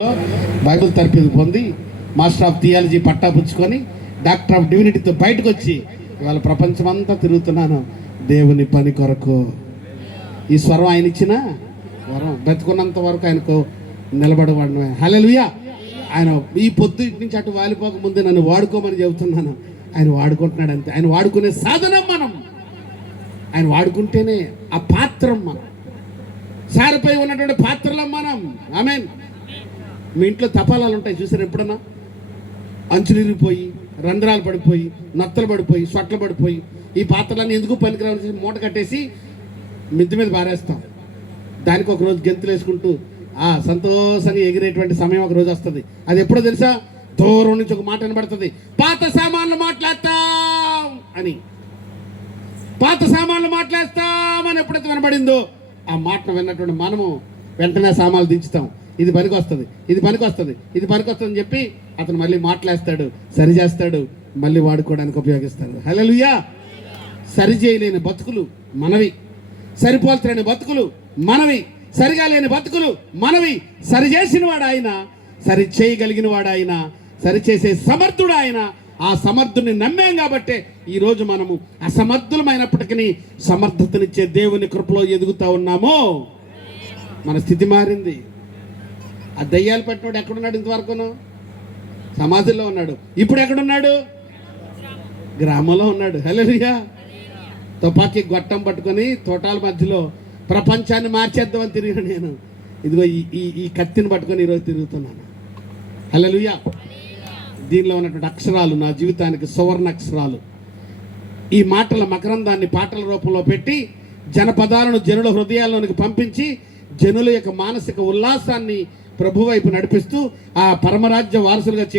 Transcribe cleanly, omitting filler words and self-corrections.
Bible తర్ఫీదు పొంది master of theology పట్టా పుచ్చుకొని డాక్టర్ ఆఫ్ డివినిటీతో బయటకు వచ్చి ఇవాళ ప్రపంచమంతా తిరుగుతున్నాను దేవుని పని కొరకు. ఈ స్వరం ఆయన ఇచ్చిన వరం, బ్రతుకున్నంత వరకు ఆయనకు నిలబడబడమే. హల్లెలూయా. ఆయన ఈ పొద్దు ఇటు నుంచి అటు వాలిపోక ముందే నన్ను వాడుకోమని చెబుతున్నాను. ఆయన వాడుకుంటున్నాడు అంతే. ఆయన వాడుకునే సాధనం మనం. ఆయన వాడుకుంటేనే ఆ పాత్రం మనం, సారిపై ఉన్నటువంటి పాత్రలం మనం. ఆమేన్. మీ ఇంట్లో తపాలాలు ఉంటాయి చూసారు ఎప్పుడన్నా? అంచులు ఇరిగిపోయి, రంధ్రాలు పడిపోయి, నత్తలు పడిపోయి, సొట్లు పడిపోయి, ఈ పాత్రలన్నీ ఎందుకు పనికిరావాల్సి మూట కట్టేసి మిద్దె మీద పారేస్తాం. దానికి ఒక రోజు గెంతులు వేసుకుంటూ సంతోషంగా ఎగిరేటువంటి సమయం ఒక రోజు వస్తుంది. అది ఎప్పుడో తెలుసా? దూరం నుంచి ఒక మాట వినబడుతుంది, పాత సామాన్లు మాట్లాడతాం అని. పాత సామాన్లు మాట్లాడతామని ఎప్పుడైతే వినబడిందో ఆ మాటను విన్నటువంటి మనము వెంటనే సామాన్లు దించుతాం. ఇది పనికి వస్తుంది, ఇది పనికి వస్తుంది, ఇది పనికి వస్తుంది అని చెప్పి అతను మళ్ళీ మాట్లాడేస్తాడు, సరి చేస్తాడు, మళ్ళీ వాడుకోవడానికి ఉపయోగిస్తాడు. హల్లెలూయా. సరి చేయలేని బతుకులు మనవి, సరిపోల్చలేని బతుకులు మనవి, సరిగా లేని బతుకులు మనవి. సరి చేసిన వాడు ఆయన, సరి చేయగలిగిన వాడు ఆయన, సరి చేసే సమర్థుడు ఆయన. ఆ సమర్థుని నమ్మాం కాబట్టే ఈరోజు మనము అసమర్థులమైనప్పటికీ సమర్థతనిచ్చే దేవుని కృపలో ఎదుగుతూ ఉన్నాము. మన స్థితి మారింది. ఆ దయ్యాలు పట్టినోడు ఎక్కడున్నాడు? ఇంతవరకును సమాధుల్లో ఉన్నాడు. ఇప్పుడు ఎక్కడున్నాడు? గ్రామంలో ఉన్నాడు. హల్లెలూయా. తుపాకీ గొట్టం పట్టుకొని తోటాల మధ్యలో ప్రపంచాన్ని మార్చేద్దామని తిరిగిన నేను ఇదిగో ఈ కత్తిని పట్టుకొని ఈరోజు తిరుగుతున్నాను. హల్లెలూయా. దీనిలో ఉన్నటువంటి అక్షరాలు నా జీవితానికి సువర్ణ అక్షరాలు. ఈ మాటల మకరందాన్ని పాటల రూపంలో పెట్టి జనపదాలను జనుల హృదయాల్లోనికి పంపించి జనుల యొక్క మానసిక ఉల్లాసాన్ని ప్రభు వైపు నడిపిస్తూ ఆ పరమరాజ్య వారసులుగా చేయడానికి